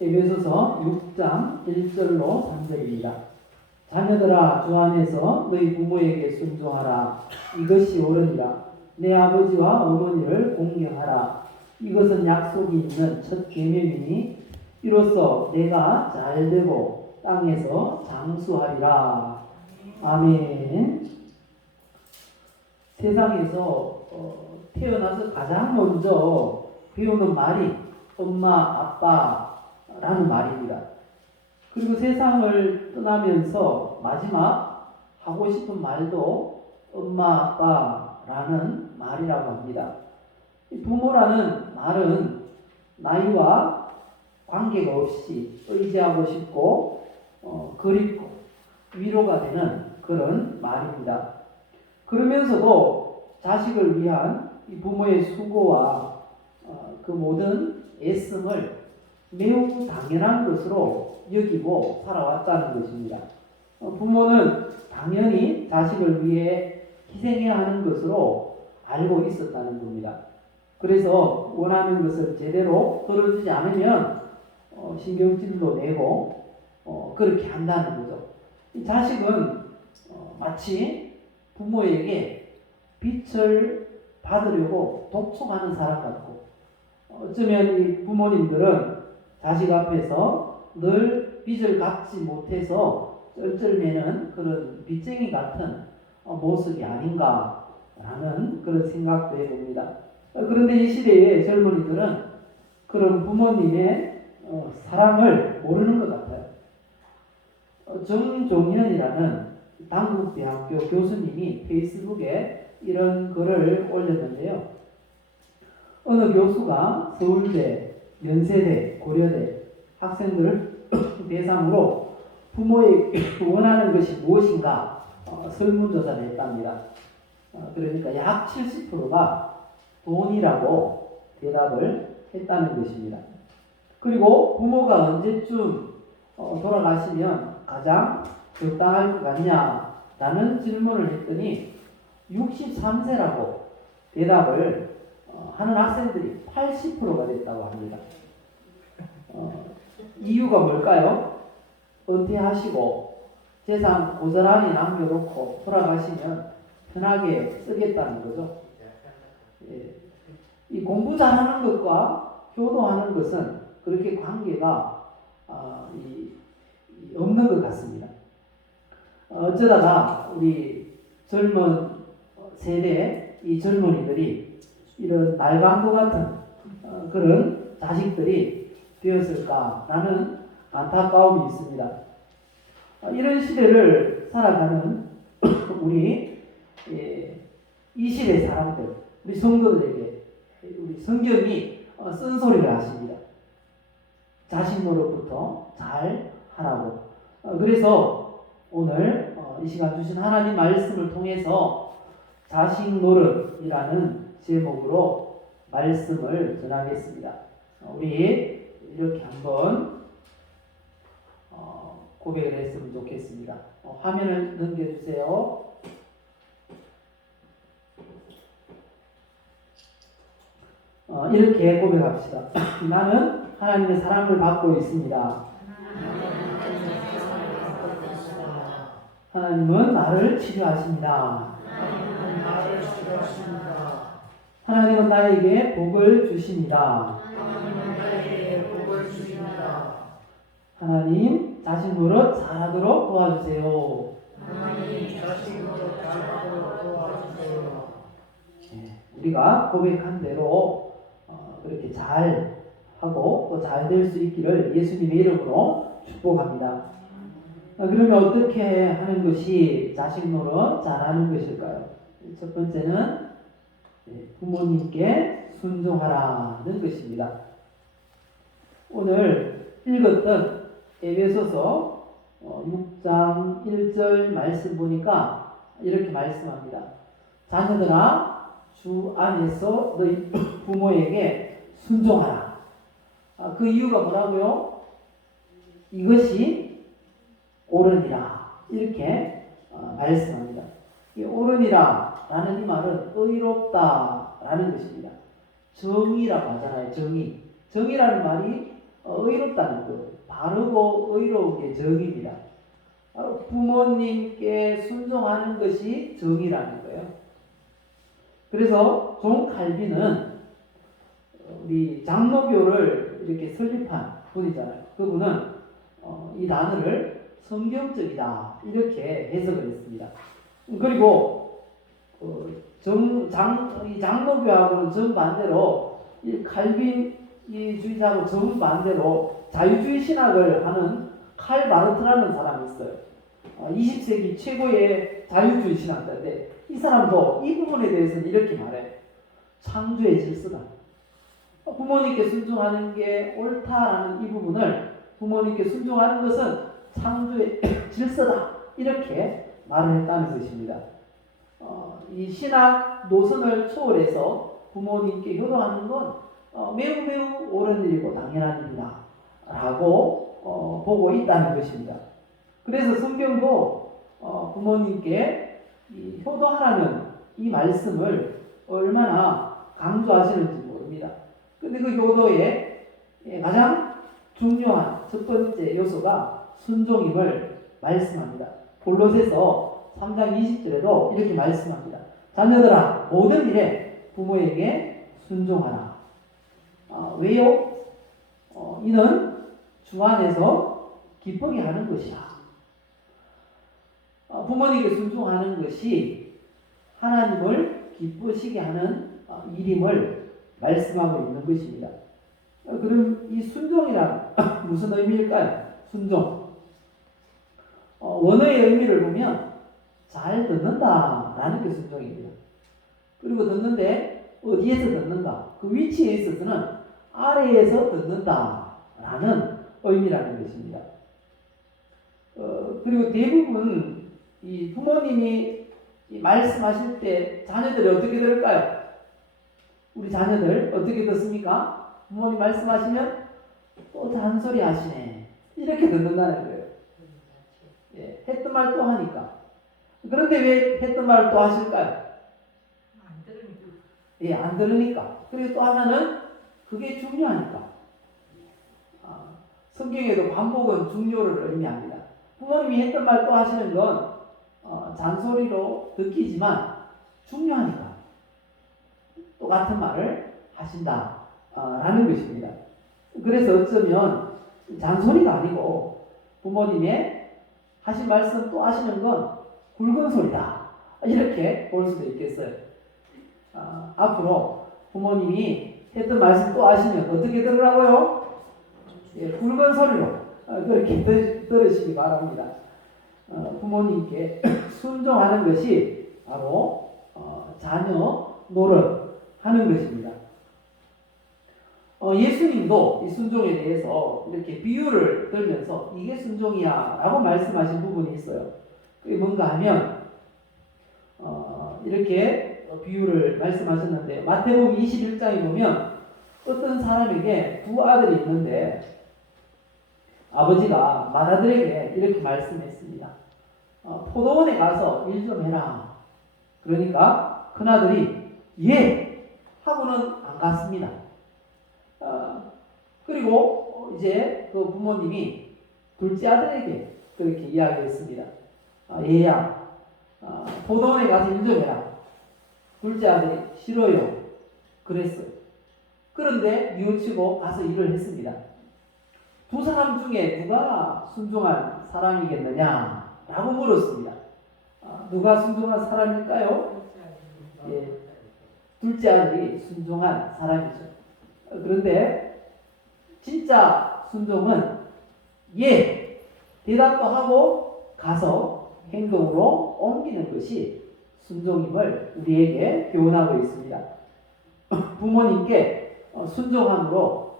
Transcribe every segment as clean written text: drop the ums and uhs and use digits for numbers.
에베소서 6장 1절로 3절입니다. 자녀들아 주 안에서 너희 부모에게 순종하라. 이것이 옳으니라. 내 아버지와 어머니를 공경하라. 이것은 약속이 있는 첫 계명이니 이로써 내가 잘되고 땅에서 장수하리라. 아멘. 세상에서 태어나서 가장 먼저 배우는 말이 엄마, 아빠라는 말입니다. 그리고 세상을 떠나면서 마지막 하고 싶은 말도 엄마, 아빠라는 말이라고 합니다. 부모라는 말은 나이와 관계가 없이 의지하고 싶고 그립고 위로가 되는 그런 말입니다. 그러면서도 자식을 위한 이 부모의 수고와 그 모든 애씀을 매우 당연한 것으로 여기고 살아왔다는 것입니다. 부모는 당연히 자식을 위해 희생해야 하는 것으로 알고 있었다는 겁니다. 그래서 원하는 것을 제대로 들어주지 않으면 신경질도 내고 그렇게 한다는 거죠. 이 자식은 마치 부모에게 빛을 받으려고 독촉하는 사람 같고, 어쩌면 이 부모님들은 자식 앞에서 늘 빚을 갚지 못해서 쩔쩔매는 그런 빚쟁이 같은 모습이 아닌가라는 그런 생각도 해봅니다. 그런데 이 시대의 젊은이들은 그런 부모님의 사랑을 모르는 것 같아요. 정종현이라는 당국대학교 교수님이 페이스북에 이런 글을 올렸는데요. 어느 교수가 서울대, 연세대, 고려대 학생들을 대상으로 부모의 원하는 것이 무엇인가 설문조사를 했답니다. 그러니까 약 70%가 돈이라고 대답을 했다는 것입니다. 그리고 부모가 언제쯤 돌아가시면 가장 적당할 것 같냐라는 질문을 했더니 63세라고 대답을 하는 학생들이 80%가 됐다고 합니다. 이유가 뭘까요? 은퇴하시고 재산 고스란히 남겨놓고 돌아가시면 편하게 쓰겠다는 거죠. 예. 이 공부 잘하는 것과 효도하는 것은 그렇게 관계가 없는 것 같습니다. 어쩌다가 우리 젊은 세대 이 젊은이들이 이런 날강도 같은 그런 자식들이 되었을까라는 안타까움이 있습니다. 이런 시대를 살아가는 우리 이 시대 사람들, 우리 성도들에게 우리 성경이 쓴소리를 하십니다. 자식 노릇부터 잘 하라고. 그래서 오늘 이 시간 주신 하나님 말씀을 통해서 자식 노릇이라는 제목으로 말씀을 전하겠습니다. 우리 이렇게 한번 고백을 했으면 좋겠습니다. 화면을 넘겨주세요. 이렇게 고백합시다. 나는 하나님의 사랑을 받고 있습니다. 하나님은 나를 치료하십니다. 하나님은 나에게 복을 주십니다. 하나님 자식 노릇 잘하도록 도와주세요. 우리가 고백한 대로 그렇게 잘 하고 또 잘 될 수 있기를 예수님의 이름으로 축복합니다. 그러면 어떻게 하는 것이 자식 노릇 잘하는 것일까요? 첫 번째는 부모님께 순종하라는 것입니다. 오늘 읽었던 에베소서 6장 1절 말씀 보니까 이렇게 말씀합니다. 자녀들아 주 안에서 너희 부모에게 순종하라. 그 이유가 뭐라고요? 이것이 옳으니라. 이렇게 말씀합니다. 이 옳으니라 라는 이 말은 의롭다 라는 것입니다. 정의라고 하잖아요. 정의. 정의라는 말이 의롭다는 것, 바르고 의로운 게 정의입니다. 바로 부모님께 순종하는 것이 정의라는 거예요. 그래서 존 칼빈은 우리 장로교를 이렇게 설립한 분이잖아요. 그분은 이 단어를 성경적이다 이렇게 해석을 했습니다. 그리고 이 장로교하고는 정반대로 이 칼빈주의자하고 정반대로 자유주의 신학을 하는 칼 마르트라는 사람이 있어요. 20세기 최고의 자유주의 신학자인데 이 사람도 이 부분에 대해서는 이렇게 말해요. 창조의 질서다. 부모님께 순종하는 게 옳다라는 이 부분을 부모님께 순종하는 것은 창조의 질서다 이렇게 말을 했다는 것입니다. 이 신학 노선을 초월해서 부모님께 효도하는 건 매우 옳은 일이고 당연한 일이다 라고 보고 있다는 것입니다. 그래서 성경도 부모님께 효도하라는 이 말씀을 얼마나 강조하시는지 모릅니다. 근데 그 효도의 가장 중요한 첫 번째 요소가 순종임을 말씀합니다. 골로새서 3장 20절에도 이렇게 말씀합니다. 자녀들아 모든 일에 부모에게 순종하라. 왜요? 이는 주 안에서 기쁘게 하는 것이라. 부모님께 순종하는 것이 하나님을 기쁘시게 하는 일임을 말씀하고 있는 것입니다. 그럼 이 순종이란 무슨 의미일까요? 순종. 원어의 의미를 보면 잘 듣는다라는 게 순종입니다. 그리고 듣는데 어디에서 듣는가? 그 위치에 있어서는 아래에서 듣는다라는 의미라는 것입니다. 그리고 대부분 이 부모님이 말씀하실 때 자녀들이 어떻게 들을까요? 우리 자녀들 어떻게 듣습니까? 부모님 말씀하시면 또 잔소리 하시네 이렇게 듣는다는 거예요. 예, 했던 말 또 하니까. 그런데 왜 했던 말 또 하실까요? 안 들으니까. 예, 안 들으니까. 그리고 또 하나는 그게 중요하니까. 성경에도 반복은 중요를 의미합니다. 부모님이 했던 말 또 하시는 건 잔소리로 느끼지만 중요하니까 똑같은 말을 하신다라는 것입니다. 그래서 어쩌면 잔소리가 아니고 부모님의 하신 말씀 또 하시는 건 굵은 소리다 이렇게 볼 수도 있겠어요. 앞으로 부모님이 했던 말씀 또 하시면 어떻게 들으라고요? 예, 굵은 소리로 그렇게 들으시기 바랍니다. 부모님께 순종하는 것이 바로 자녀 노릇하는 것입니다. 예수님도 이 순종에 대해서 이렇게 비유를 들면서 이게 순종이야 라고 말씀하신 부분이 있어요. 그게 뭔가 하면 이렇게 비유를 말씀하셨는데 마태복음 21장에 보면 어떤 사람에게 두 아들이 있는데 아버지가 맏아들에게 이렇게 말씀했습니다. 포도원에 가서 일 좀 해라. 그러니까 큰아들이 예! 하고는 안 갔습니다. 그리고 이제 그 부모님이 둘째 아들에게 그렇게 이야기했습니다. 얘야, 포도원에 가서 일 좀 해라. 둘째 아들이 싫어요. 그랬어요. 그런데 뉘우치고 가서 일을 했습니다. 두 사람 중에 누가 순종한 사람이겠느냐? 라고 물었습니다. 누가 순종한 사람일까요? 예, 둘째 아들이 순종한 사람이죠. 그런데 진짜 순종은 예! 대답도 하고 가서 행동으로 옮기는 것이 순종임을 우리에게 교훈하고 있습니다. 부모님께 순종함으로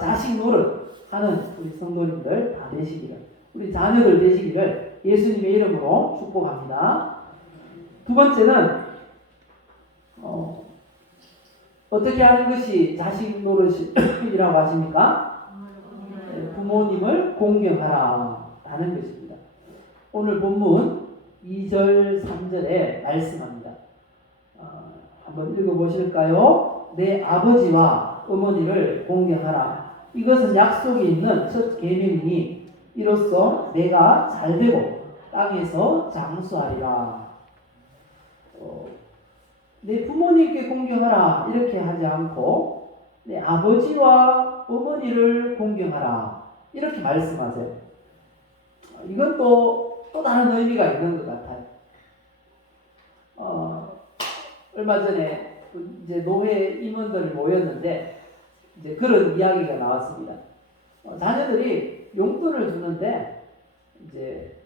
자식 노릇 하는 우리 성도님들 다 되시기를, 우리 자녀들 되시기를 예수님의 이름으로 축복합니다. 두 번째는 어떻게 하는 것이 자식 노릇이라고 하십니까? 부모님을 공경하라 라는 것입니다. 오늘 본문 2절 3절에 말씀합니다. 한번 읽어보실까요? 내 아버지와 어머니를 공경하라. 이것은 약속이 있는 첫 계명이니 이로써 내가 잘되고 땅에서 장수하리라. 내 부모님께 공경하라 이렇게 하지 않고 내 아버지와 어머니를 공경하라 이렇게 말씀하세요. 이건 또 다른 의미가 있는 것 같아요. 얼마 전에 이제 노회 임원들이 모였는데 이제 그런 이야기가 나왔습니다. 자녀들이 용돈을 주는데 이제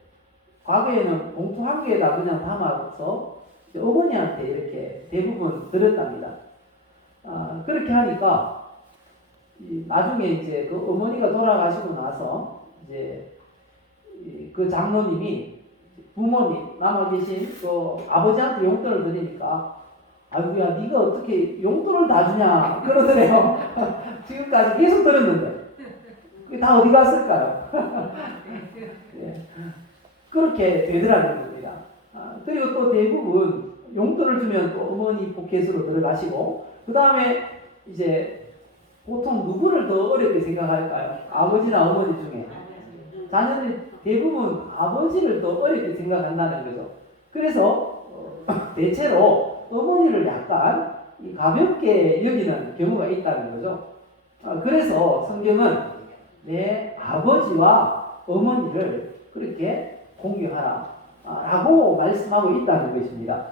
과거에는 봉투 한 개에다 그냥 담아서 어머니한테 이렇게 대부분 드렸답니다. 그렇게 하니까 나중에 이제 그 어머니가 돌아가시고 나서 이제 그 장로님이 부모님 남아 계신 그 아버지한테 용돈을 드리니까 아이고야 네가 어떻게 용돈을 다 주냐 그러더래요. 지금까지 계속 들었는데 그게 다 어디 갔을까요? 예. 그렇게 되더라는 겁니다. 그리고 또 대부분 용돈을 주면 또 어머니 포켓으로 들어가시고 그 다음에 이제 보통 누구를 더 어렵게 생각할까요? 아버지나 어머니 중에 자녀들이 대부분 아버지를 더 어렵게 생각한다는 거죠. 그래서 대체로 어머니를 약간 가볍게 여기는 경우가 있다는 거죠. 그래서 성경은 내 아버지와 어머니를 그렇게 공경하라 라고 말씀하고 있다는 것입니다.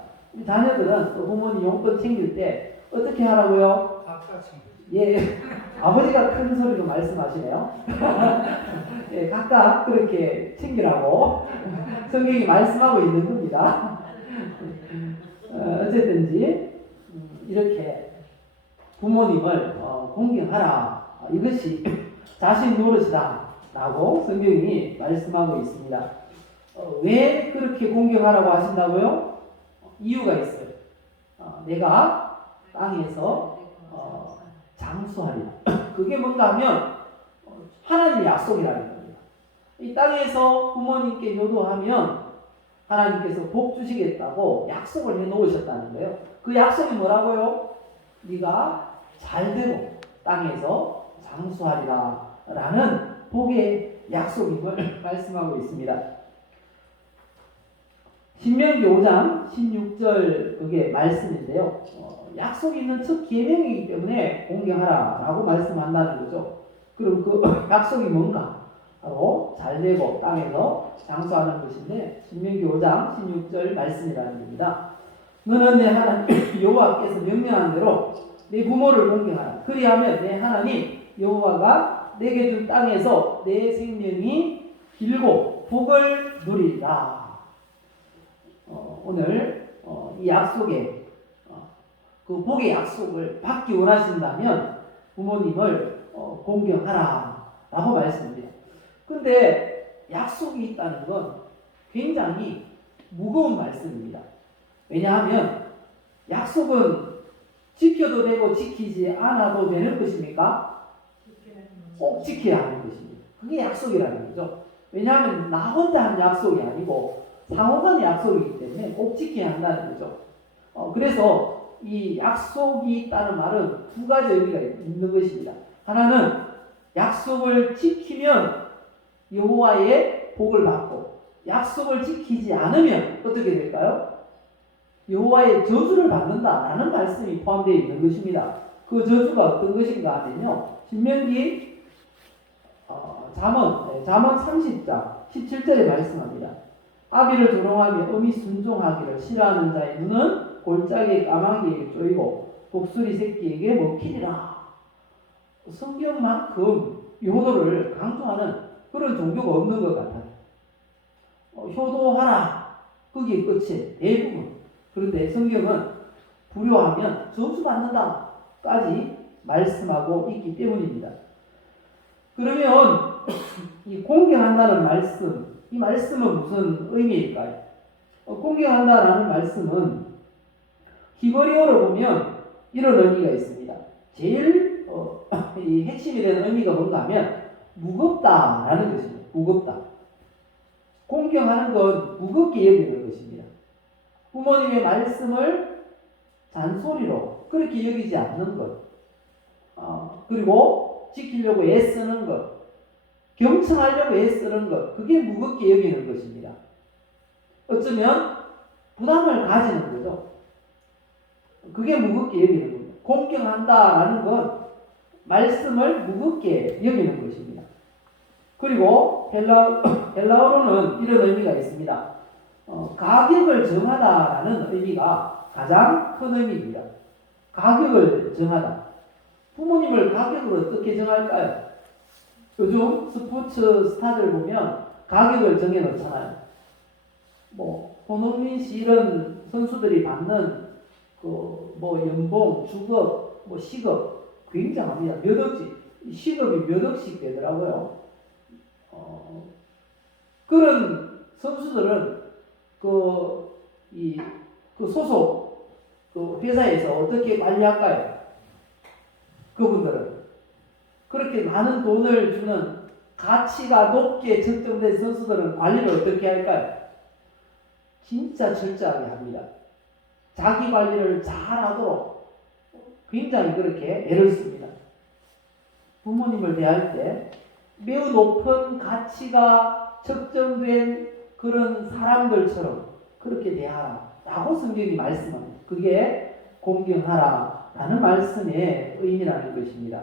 자녀들은 또 부모님 용돈 챙길 때 어떻게 하라고요? 각자 챙겨. 예, 아버지가 큰 소리로 말씀하시네요. 예, 각각 그렇게 챙기라고 성경이 말씀하고 있는 겁니다. 어쨌든지 이렇게 부모님을 공경하라. 이것이 자신 노릇이다 라고 성경이 말씀하고 있습니다. 왜 그렇게 공경하라고 하신다고요? 이유가 있어요. 내가 땅에서 장수하리라. 그게 뭔가 하면 하나님의 약속이라는 겁니다. 이 땅에서 부모님께 효도하면 하나님께서 복 주시겠다고 약속을 해 놓으셨다는 거예요. 그 약속이 뭐라고요? 네가 잘되고 땅에서 장수하리라 라는 복의 약속임을 말씀하고 있습니다. 신명기 5장 16절 그게 말씀인데요. 약속이 있는 첫 계명이기 때문에 공경하라 라고 말씀한다는 거죠. 그럼 그 약속이 뭔가? 바로 잘되고 땅에서 장수하는 것인데 신명기 5장 16절 말씀이라는 겁니다. 너는 내 하나님 여호와께서 명령한 대로 내 부모를 공경하라. 그리하면 내 하나님 여호와가 내게 준 땅에서 내 생명이 길고 복을 누리리라. 오늘 이 약속에 그 복의 약속을 받기 원하신다면 부모님을 공경하라 라고 말씀드려요. 근데 약속이 있다는 건 굉장히 무거운 말씀입니다. 왜냐하면 약속은 지켜도 되고 지키지 않아도 되는 것입니까? 꼭 지켜야 하는 것입니다. 그게 약속이라는 거죠. 왜냐하면 나 혼자 한 약속이 아니고 상호간의 약속이기 때문에 꼭 지켜야 한다는 거죠. 그래서 이 약속이 있다는 말은 두 가지 의미가 있는 것입니다. 하나는 약속을 지키면 여호와의 복을 받고 약속을 지키지 않으면 어떻게 될까요? 여호와의 저주를 받는다라는 말씀이 포함되어 있는 것입니다. 그 저주가 어떤 것인가 하면요. 신명기 잠언 30장 17절에 말씀합니다. 아비를 조롱하며 음이 순종하기를 싫어하는 자의 눈은 골짜기의 까마귀에게 쪼이고 독수리 새끼에게 먹히리라. 성경만큼 효도를 강조하는 그런 종교가 없는 것 같아요. 효도하라. 그게 끝이 대부분. 그런데 성경은 불효하면 저주받는다까지 말씀하고 있기 때문입니다. 그러면 이 공경한다는 말씀, 이 말씀은 무슨 의미일까요? 공경한다라는 말씀은 히브리어로 보면 이런 의미가 있습니다. 제일 이 핵심이 되는 의미가 뭔가 하면 무겁다라는 것입니다. 무겁다. 공경하는 건 무겁게 여기는 것입니다. 부모님의 말씀을 잔소리로 그렇게 여기지 않는 것. 그리고 지키려고 애쓰는 것, 경청하려고 애쓰는 것, 그게 무겁게 여기는 것입니다. 어쩌면 부담을 가지는 거죠. 그게 무겁게 여기는 겁니다. 공경한다라는 건 말씀을 무겁게 여기는 것입니다. 그리고 헬라어로는 이런 의미가 있습니다. 가격을 정하다라는 의미가 가장 큰 의미입니다. 가격을 정하다. 부모님을 가격을 어떻게 정할까요? 요즘 스포츠 스타들 보면 가격을 정해 놓잖아요. 손흥민 씨 이런 선수들이 받는 연봉, 주급, 시급 굉장합니다. 몇 억씩, 시급이 몇 억씩 되더라고요. 그런 선수들은 소속 회사에서 어떻게 관리할까요? 그분들은 그렇게 많은 돈을 주는 가치가 높게 측정된 선수들은 관리를 어떻게 할까요? 진짜 철저하게 합니다. 자기 관리를 잘 하도록 굉장히 그렇게 애를 씁니다. 부모님을 대할 때 매우 높은 가치가 측정된 그런 사람들처럼 그렇게 대하라고 성경이 말씀합니다. 그게 공경하라라는 말씀의 의미라는 것입니다.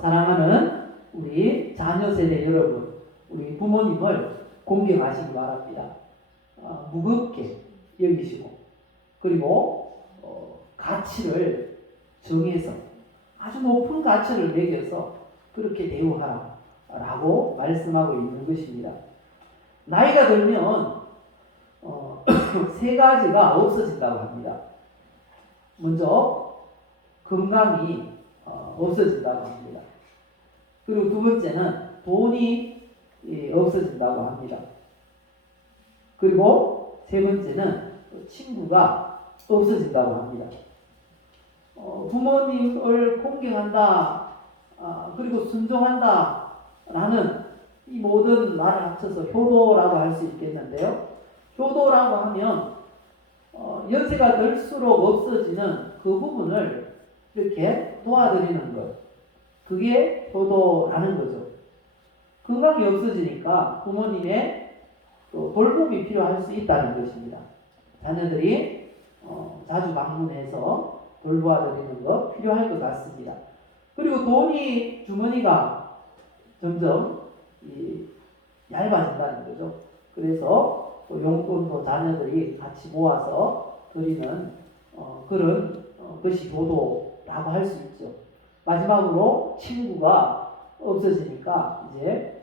사랑하는 우리 자녀 세대 여러분, 우리 부모님을 공경하시기 바랍니다. 무겁게 여기시고 그리고 가치를 정해서 아주 높은 가치를 매겨서 그렇게 대우하라라고 말씀하고 있는 것입니다. 나이가 들면 세 가지가 없어진다고 합니다. 먼저 건강이 없어진다고 합니다. 그리고 두 번째는 돈이 없어진다고 합니다. 그리고 세 번째는 친구가 없어진다고 합니다. 부모님을 공경한다, 그리고 순종한다 라는 이 모든 말을 합쳐서 효도라고 할 수 있겠는데요. 효도라고 하면 연세가 들수록 없어지는 그 부분을 이렇게 도와드리는 것, 그게 효도라는 거죠. 건강이 없어지니까 부모님의 돌봄이 필요할 수 있다는 것입니다. 자녀들이 자주 방문해서 돌보아드리는 것 필요할 것 같습니다. 그리고 돈이 주머니가 점점 얇아진다는 거죠. 그래서 용돈도 자녀들이 같이 모아서 드리는 그런 것이 효도라고 할 수 있죠. 마지막으로 친구가 없어지니까 이제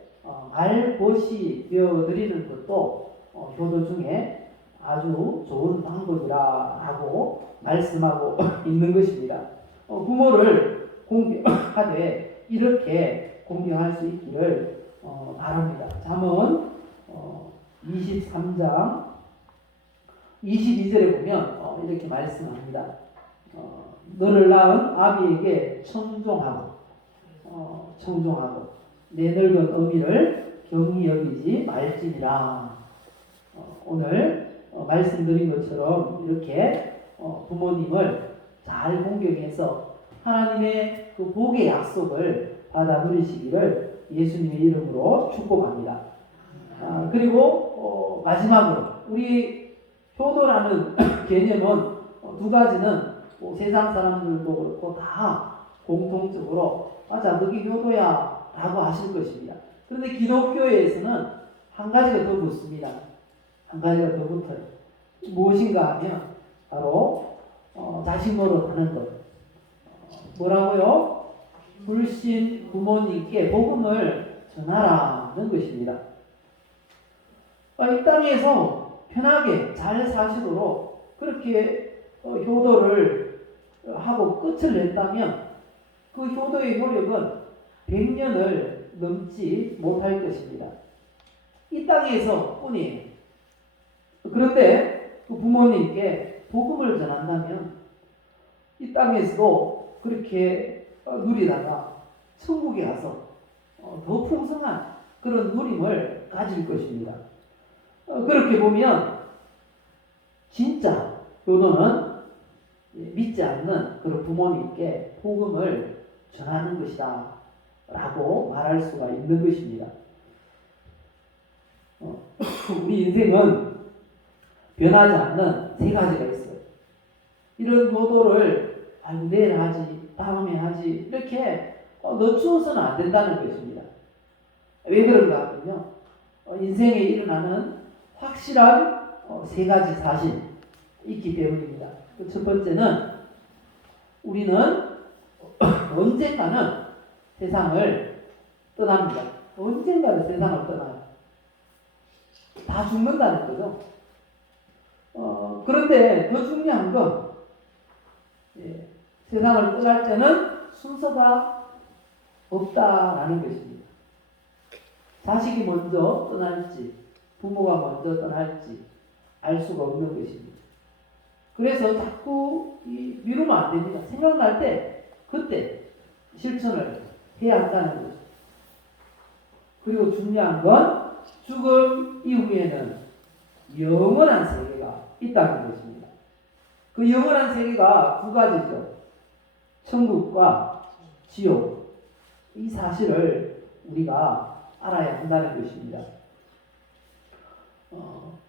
말벗이 되어드리는 것도 효도 중에 아주 좋은 방법이라고 말씀하고 있는 것입니다. 부모를 공경하되 이렇게 공경할 수 있기를 바랍니다. 잠언 23장 22절에 보면 이렇게 말씀합니다. 너를 낳은 아비에게 청종하고 내 늙은 어미를 경히 여기지 말지니라. 오늘 말씀드린 것처럼 이렇게 부모님을 잘 공경해서 하나님의 그 복의 약속을 받아 누리시기를 예수님의 이름으로 축복합니다. 그리고 마지막으로 우리 효도라는 개념은 두 가지는 세상 사람들도 그렇고 다 공통적으로 맞아 그게 효도야 라고 하실 것입니다. 그런데 기독교에서는 한 가지가 더 붙습니다. 한 가지가 더 붙어요. 무엇인가 하면 바로 자식 노릇하는 것. 뭐라고요? 불신 부모님께 복음을 전하라는 것입니다. 이 땅에서 편하게 잘 사시도록 그렇게 효도를 하고 끝을 냈다면 그 효도의 효력은 100년을 넘지 못할 것입니다. 이 땅에서 뿐이에요. 그런데 그 부모님께 복음을 전한다면 이 땅에서도 그렇게 누리다가 천국에 가서 더 풍성한 그런 누림을 가질 것입니다. 그렇게 보면 진짜 효도는 믿지 않는 그런 부모님께 복음을 전하는 것이다 라고 말할 수가 있는 것입니다. 우리 인생은 변하지 않는 세 가지가 있어요. 이런 교도를 내일 하지, 다음에 하지 이렇게 늦추어서는 안 된다는 것입니다. 왜 그런가 하면요, 인생에 일어나는 확실한 세 가지 사실이 있기 때문입니다. 첫 번째는 우리는 언젠가는 세상을 떠납니다. 언젠가는 세상을 떠나요. 다 죽는다는 거죠. 그런데 더 중요한 건 세상을 떠날 때는 순서가 없다라는 것입니다. 자식이 먼저 떠날지 부모가 먼저 떠날지 알 수가 없는 것입니다. 그래서 자꾸 미루면 안 됩니다. 생각날 때 그때 실천을 해야 한다는 거죠. 그리고 중요한 건 죽음 이후에는 영원한 세계가 있다는 것입니다. 그 영원한 세계가 두 가지죠. 천국과 지옥. 이 사실을 우리가 알아야 한다는 것입니다.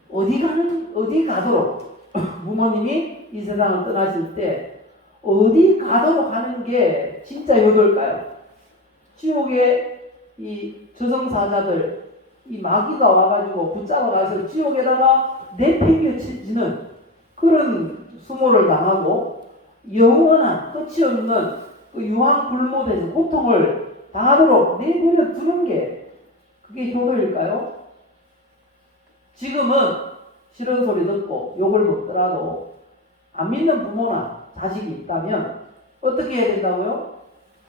어디 가도록 부모님이 이 세상을 떠나실 때 어디 가도록 하는 게 진짜 효도일까요? 지옥에 이 저승사자들 이 마귀가 와가지고 붙잡아가서 지옥에다가 내팽개치는 그런 수모를 당하고 영원한 끝이 없는 그 유황 불못에서 고통을 당하도록 내버려 두는 게 그게 효도일까요? 지금은 싫은 소리 듣고 욕을 먹더라도 안 믿는 부모나 자식이 있다면 어떻게 해야 된다고요?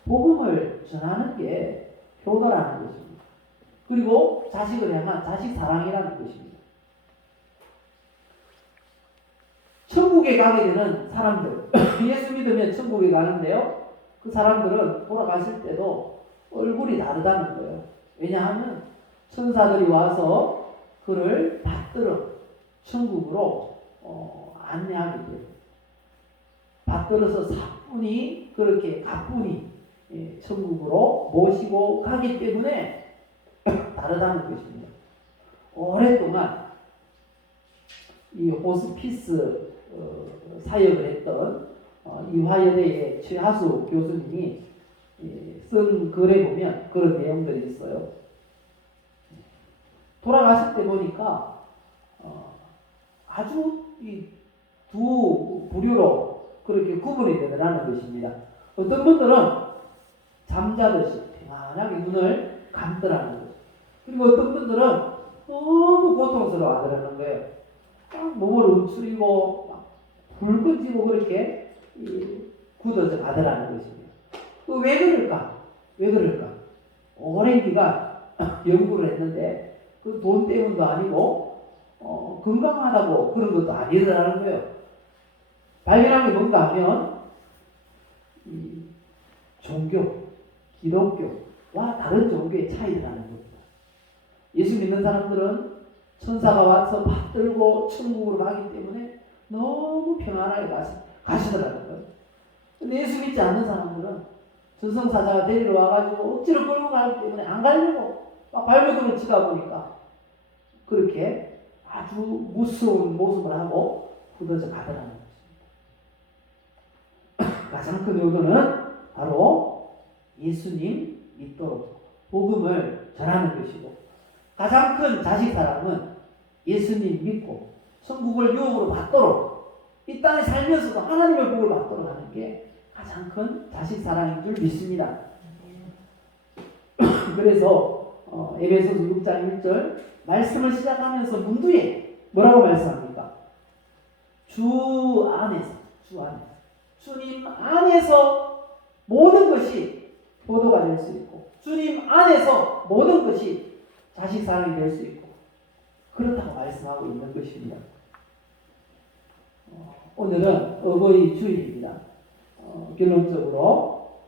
복음을 전하는 게 효도라는 것입니다. 그리고 자식을 향한 자식 사랑이라는 것입니다. 천국에 가게 되는 사람들, 예수 믿으면 천국에 가는데요. 그 사람들은 돌아가실 때도 얼굴이 다르다는 거예요. 왜냐하면 천사들이 와서 그를 받들어 천국으로 안내하기 때문에 받들어서 사뿐히 그렇게 가뿐히 천국으로 모시고 가기 때문에 다르다는 것입니다. 오랫동안 이 호스피스 사역을 했던 이화여대의 최하수 교수님이 쓴 글에 보면 그런 내용들이 있어요. 돌아가실 때 보니까 아주 이 두 부류로 그렇게 구분이 되더라는 것입니다. 어떤 분들은 잠자듯이 평안하게 눈을 감더라는 거죠. 그리고 어떤 분들은 너무 고통스러워 하더라는 거예요. 몸을 움츠리고 불 끄지고 그렇게 굳어져 가더라는 것입니다. 왜 그럴까? 왜 그럴까? 오랜 기간 연구를 했는데 그 돈 때문도 아니고 건강하다고 그런 것도 아니더라는 거예요. 발견한 게 뭔가 하면 이 종교, 기독교와 다른 종교의 차이라는 겁니다. 예수 믿는 사람들은 천사가 와서 받들고 천국으로 가기 때문에 너무 평안하게 가시더라는 거예요. 근데 예수 믿지 않는 사람들은 저승사자가 데리러 와가지고 억지로 끌고 가기 때문에 안 가려고 막 발버둥을 치다 보니까 그렇게 아주 무서운 모습을 하고 굳어져 가더라는 것입니다. 가장 큰 요도는 바로 예수님 믿도록 복음을 전하는 것이고, 가장 큰 자식 사랑은 예수님 믿고 천국을 유혹으로 받도록 이 땅에 살면서도 하나님의 복을 받도록 하는 게 가장 큰 자식 사랑인 줄 믿습니다. 그래서 에베소서 6장 1절 말씀을 시작하면서 문두에 뭐라고 말씀합니까? 주 안에서 주님 안에서 모든 것이 효도가 될 수 있고, 주님 안에서 모든 것이 자식 사랑이 될 수 있고, 그렇다고 말씀하고 있는 것입니다. 오늘은 어버이 주일입니다. 결론적으로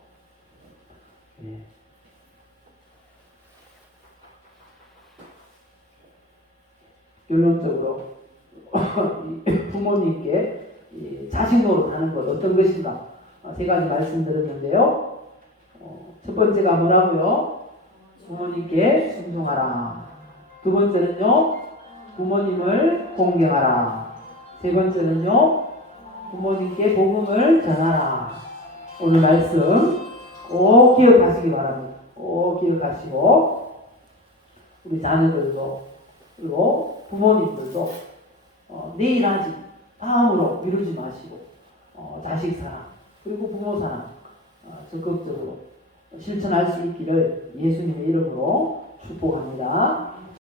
부모님께 자식 노릇하는 것 어떤 것인가 세 가지 말씀드렸는데요. 첫 번째가 뭐라고요? 부모님께 순종하라. 두 번째는요, 부모님을 공경하라. 세 번째는요, 부모님께 복음을 전하라. 오늘 말씀 꼭 기억하시기 바랍니다. 꼭 기억하시고 우리 자녀들도 그리고 부모님들도 내일 하지 다음으로 미루지 마시고 자식 사랑 그리고 부모 사랑 적극적으로 실천할 수 있기를 예수님의 이름으로 축복합니다.